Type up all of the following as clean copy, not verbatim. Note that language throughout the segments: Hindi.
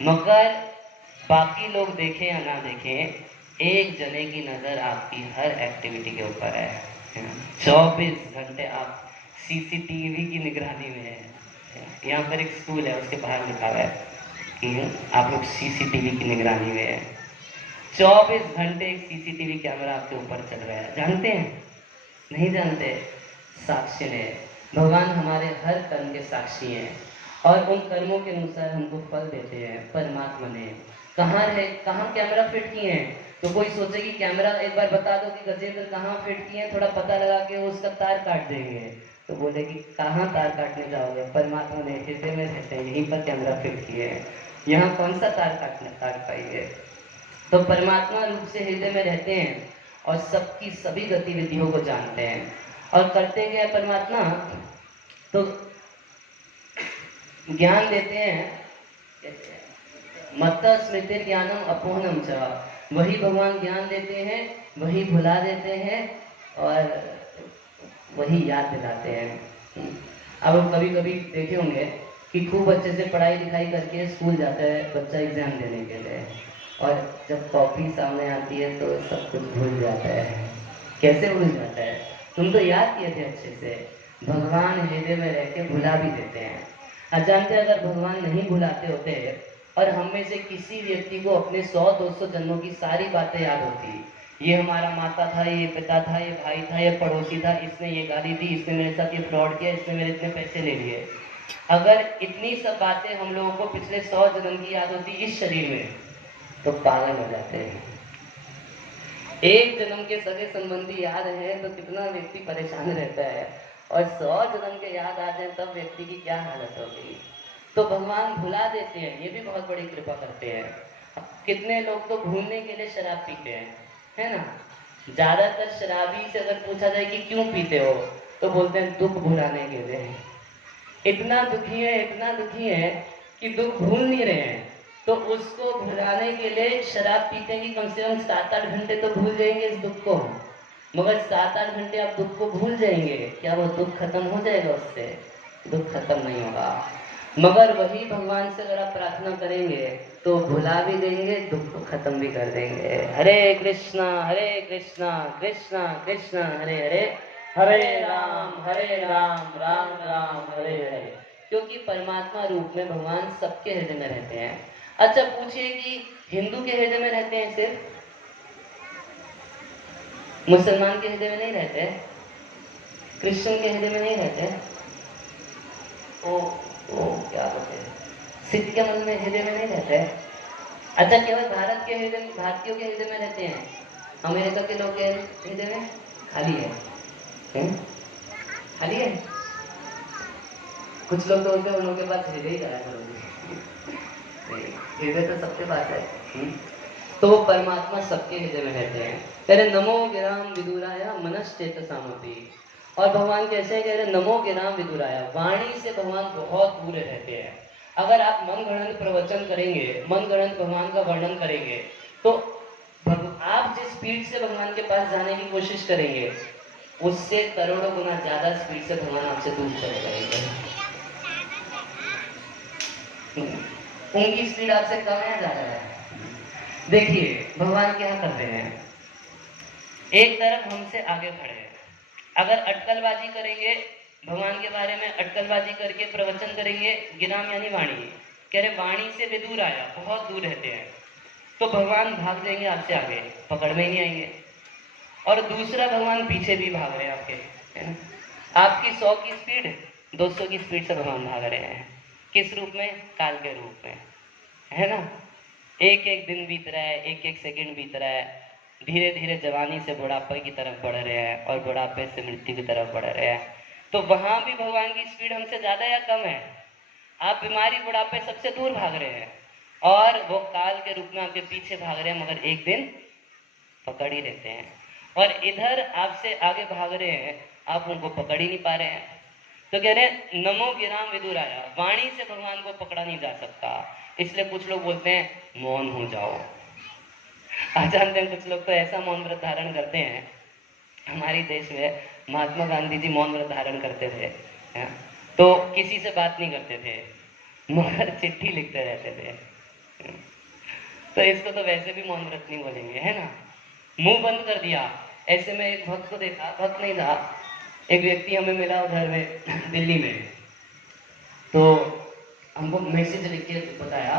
मगर बाकी लोग देखें या ना देखें, एक जने की नज़र आपकी हर एक्टिविटी के ऊपर है। 24 घंटे आप सीसीटीवी की निगरानी में है। यहाँ पर एक स्कूल है, उसके बाहर लिखा हुआ है कि आप लोग सीसीटीवी की निगरानी में है। 24 घंटे एक सीसीटीवी कैमरा आपके ऊपर चल रहा है। जानते हैं? नहीं जानते? साक्षी ने भगवान हमारे हर कर्म के साक्षी हैं और उन कर्मों के अनुसार हमको फल देते हैं। परमात्मा ने कहाँ कैमरा फिट किए हैं? तो कोई सोचे कि कैमरा एक बार बता दो कि गजेंद्र कहाँ फिट किए हैं, थोड़ा पता लगा के उसका तार काट देंगे। तो बोले कि कहाँ तार काटने जाओगे? परमात्मा ने हृदय में रहते हैं, यहीं पर कैमरा फिट किए हैं, यहाँ कौन सा तार काट पाएंगे? तो परमात्मा रूप से हृदय में रहते हैं और सबकी सभी गतिविधियों को जानते हैं और करते क्या है परमात्मा? तो ज्ञान देते हैं, मत्त स्मृति ज्ञानम अपोहनम च, वही भगवान ज्ञान देते हैं, वही भुला देते हैं और वही याद दिलाते हैं। अब हम कभी कभी देखे होंगे कि खूब अच्छे से पढ़ाई लिखाई करके स्कूल जाता है बच्चा एग्जाम देने के लिए, और जब कॉपी सामने आती है तो सब कुछ भूल जाता है। कैसे भूल जाता है? तुम तो याद किए थे अच्छे से। भगवान हृदय में रह के भुला भी देते हैं। अजानते अगर भगवान नहीं भुलाते होते और हम में से किसी व्यक्ति को अपने 100-200 जन्मों की सारी बातें याद होती, ये हमारा माता था, ये पिता था, ये भाई था, ये पड़ोसी था, इसने ये गाली दी, इसने मेरे साथ ये फ्रॉड किया, इसने मेरे इतने पैसे ले लिए, अगर इतनी सब बातें हम लोगों को पिछले 100 जन्म की याद होती इस शरीर में, तो पागल हो जाते हैं। एक जन्म के सगे संबंधी याद है तो कितना व्यक्ति परेशान रहता है, और 100 जन्म के याद आ जाए तब व्यक्ति की क्या हालत होगी। तो भगवान भुला देते हैं, ये भी बहुत बड़ी कृपा करते हैं। कितने लोग तो भूलने के लिए शराब पीते हैं, है ना? ज्यादातर शराबी से अगर पूछा जाए कि क्यों पीते हो, तो बोलते हैं दुख भुलाने के लिए। इतना दुखी है कि दुख भूल नहीं रहे हैं, तो उसको भुलाने के लिए शराब पीते हैं कि कम से कम 7-8 घंटे तो भूल जाएंगे इस दुख को। मगर 7-8 घंटे आप दुख को भूल जाएंगे, क्या वो दुख खत्म हो जाएगा? उससे दुख खत्म नहीं होगा। मगर वही भगवान से अगर आप प्रार्थना करेंगे तो भुला भी देंगे, दुख को खत्म भी कर देंगे। हरे कृष्णा कृष्णा कृष्णा हरे हरे, हरे राम राम राम हरे हरे। क्योंकि परमात्मा रूप में भगवान सबके हृदय में रहते हैं। अच्छा पूछिए कि हिंदू के हृदय में रहते हैं सिर्फ, मुसलमान के हृदय में नहीं रहते, क्रिश्चियन के हृदय में नहीं रहते, ओ क्या बोलते हैं, सिख के मन में हृदय में नहीं रहते? अच्छा केवल भारत के हृदय, भारतीयों के हृदय में रहते हैं? अमेरिका के लोग के हृदय में खाली है, खाली है। कुछ लोग तो बोलते हैं उनके पास हृदय ही करा करोगे, हृदय तो सबके पास है। तो वो परमात्मा सबके हृदय में रहते हैं। कह रहे नमो गिराम विदुराया मनश्चेतसामपि। और भगवान कैसे कह रहे? नमो गिराम विदुराया, वाणी से भगवान बहुत दूर रहते हैं। अगर आप मन गणन प्रवचन करेंगे, मन गणन भगवान का वर्णन करेंगे, तो आप जिस स्पीड से भगवान के पास जाने की कोशिश करेंगे, उससे करोड़ों गुना ज्यादा स्पीड से भगवान आपसे दूर चले जाएंगे। उनकी स्पीड आपसे कम है, ज्यादा है? देखिए भगवान क्या करते हैं, एक तरफ हमसे आगे खड़े हैं, अगर अटकलबाजी करेंगे भगवान के बारे में, अटकलबाजी करके प्रवचन करेंगे, गिराम यानी वाणी, कह रहे वाणी से विदूर आया, बहुत दूर रहते हैं, तो भगवान भाग जाएंगे आपसे आगे, पकड़ में नहीं आएंगे। और दूसरा भगवान पीछे भी भाग रहे हैं आपके, है ना? आपकी 100 की स्पीड 200 की स्पीड से भगवान भाग रहे हैं। किस रूप में? काल के रूप में, है ना? एक एक दिन बीत रहा है, एक एक सेकंड बीत रहा है, धीरे धीरे जवानी से बुढ़ापे की तरफ बढ़ रहे हैं और बुढ़ापे से मृत्यु की तरफ बढ़ रहे हैं। तो वहां भी भगवान की स्पीड हमसे ज्यादा या कम है? आप बीमारी बुढ़ापे सबसे दूर भाग रहे हैं और वो काल के रूप में आपके पीछे भाग रहे हैं, मगर एक दिन पकड़ ही लेते हैं। और इधर आपसे आगे भाग रहे हैं, आप उनको पकड़ ही नहीं पा रहे हैं। तो कह रहे हैं नमो गिराम विदुराया, वाणी से भगवान को पकड़ा नहीं जा सकता, इसलिए कुछ लोग बोलते हैं मौन हो जाओ। आप जानते हैं कुछ लोग तो ऐसा मौन व्रत धारण करते हैं, हमारे देश में महात्मा गांधी जी मौन व्रत धारण करते थे, तो किसी से बात नहीं करते थे, मगर चिट्ठी लिखते रहते थे। तो इसको तो वैसे भी मौन व्रत नहीं बोलेंगे, है ना। मुंह बंद कर दिया। ऐसे में एक भक्त को देखा, भक्त नहीं था, एक व्यक्ति हमें मिला उधर में दिल्ली में, तो हमको मैसेज लिख के बताया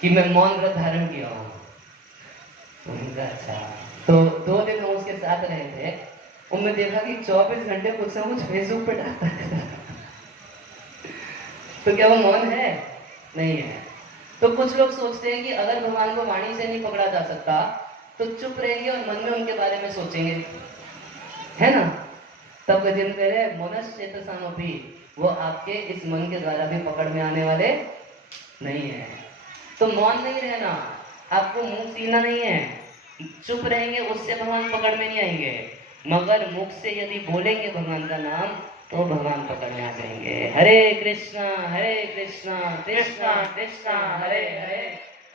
कि मैं मौन व्रत धारण किया हूँ। अच्छा। तो 2 दिन हम उसके साथ रहे थे, उनने देखा कि 24 घंटे कुछ ना कुछ फेसबुक पे डालता था। तो क्या वो मौन है? नहीं है। तो कुछ लोग सोचते हैं कि अगर भगवान को वाणी से नहीं पकड़ा जा सकता तो चुप रहेंगे और मन में उनके बारे में सोचेंगे, है ना। तब गजेंद्र कह रहे मनश्चेतसामपि, वो आपके इस मन के द्वारा भी पकड़ में आने वाले नहीं है। तो मौन नहीं रहना, आपको मुंह सीना नहीं है, चुप रहेंगे उससे भगवान पकड़ में नहीं आएंगे, मगर मुख से यदि बोलेंगे भगवान का नाम तो भगवान पकड़ में आ जाएंगे। हरे कृष्णा कृष्णा कृष्णा हरे हरे,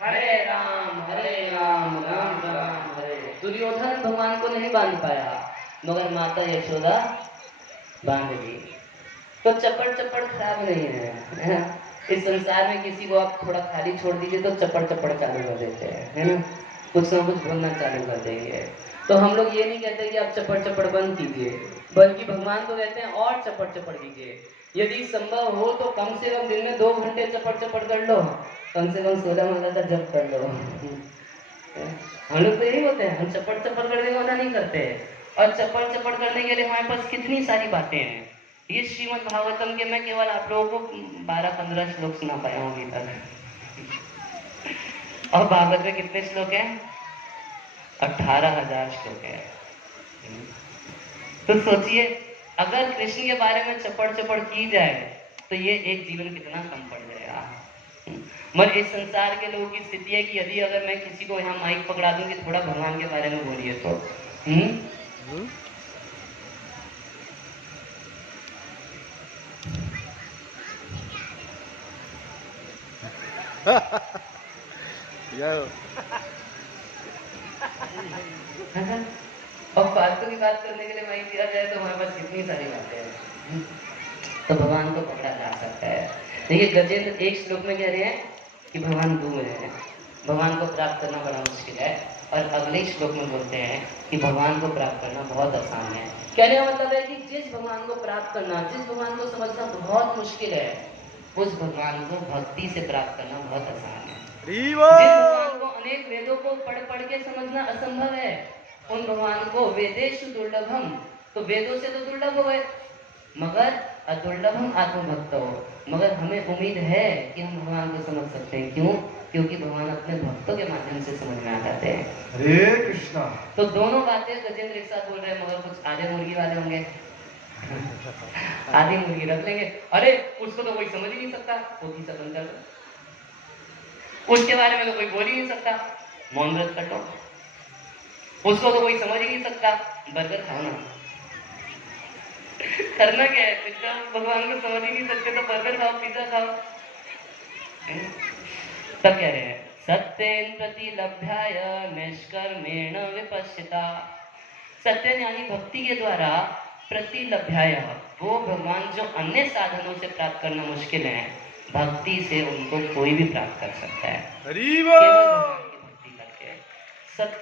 हरे राम राम राम हरे। दुर्योधन भगवान को नहीं बांध पाया, मगर माता यशोदा बांध दी। तो चप्पड़ चप्पड़ खराब नहीं है। इस संसार में किसी को आप थोड़ा खाली छोड़ दीजिए तो चप्पड़ चप्पड़ चालू कर देते हैं, है ना, कुछ ना कुछ बोलना चालू कर देंगे। तो हम लोग ये नहीं कहते कि आप चप्पड़ चप्पड़ बंद कीजिए, बल्कि भगवान को कहते हैं और चप्पड़ चप्पड़ कीजिए। यदि संभव हो तो कम से कम दिन में 2 घंटे चप्पड़ चप्पड़ कर लो, कम से कम 16 माला का जप कर लो। हम लोग तो यही होते हैं, हम चप्पड़ चप्पड़ करने का मना नहीं करते। और चप्पड़ चप्पड़ करने के लिए हमारे पास कितनी सारी बातें हैं। ये श्रीमद् भागवतम के मैं केवल आप लोगों को 12-15 श्लोक सुना पाया हूँ अभी तक। और भागवत में कितने श्लोक हैं? 18,000 श्लोक है। तो सोचिए, अगर कृष्ण के बारे में चप्पड़ चप्पड़ की जाए तो ये एक जीवन कितना कम पड़ जाएगा। मगर इस संसार के लोगों की स्थिति है कि यदि अगर मैं किसी को यहाँ माइक पकड़ा दूं कि थोड़ा भगवान के बारे में बोलिए तो और फालतू की बात करने के लिए माइक दिया जाए तो हमारे पास कितनी सारी बातें हैं। तो भगवान को पकड़ा जा सकता है। देखिए गजेंद्र एक श्लोक में कह रहे हैं कि भगवान दूर है, भगवान को प्राप्त करना बड़ा मुश्किल है, और अगले श्लोक में बोलते हैं कि भगवान को प्राप्त करना बहुत आसान है। कहने का मतलब है कि जिस भगवान को प्राप्त करना, जिस भगवान को समझना बहुत मुश्किल है, उस भगवान को भक्ति से प्राप्त करना बहुत आसान है। जिस भगवान को अनेक वेदों को पढ़ पढ़ के समझना असंभव है, उन भगवान को वेदेषु दुर्लभम, तो वेदों से तो दुर्लभ हो गए, मगर अदुर्लभम आत्मभक्त हो। मगर हमें उम्मीद है कि हम भगवान को समझ सकते हैं। क्यों? क्योंकि भगवान अपने भक्तों के माध्यम से समझ में आ जाते हैं। हरे कृष्णा। तो दोनों बातें गजेंद्र एक साथ बोल रहे हैं, मगर कुछ आधे मुर्गी वाले होंगे। आधी मुर्गी रख लेंगे, अरे उसको तो कोई समझ ही नहीं सकता, पोथी सा बंद कर दो, उसके बारे में तो कोई बोल ही नहीं सकता, मौन व्रत कटो, उसको तो कोई समझ ही नहीं सकता, बर्गर खाओ ना। करना क्या है? पिज्जा भगवान को समझ ही नहीं सकते तो बर्गर खाओ, पिज्जा खाओ। तब कह रहे हैं सत्येन प्रतिलभ्याय निष्कर्मेण विपश्चिता। सत्य यानी भक्ति के द्वारा प्रतिलभ्याय, वो भगवान जो अन्य साधनों से प्राप्त करना मुश्किल है, भक्ति से उनको कोई भी प्राप्त कर सकता है, केवल भगवान की भक्ति करके। सत्य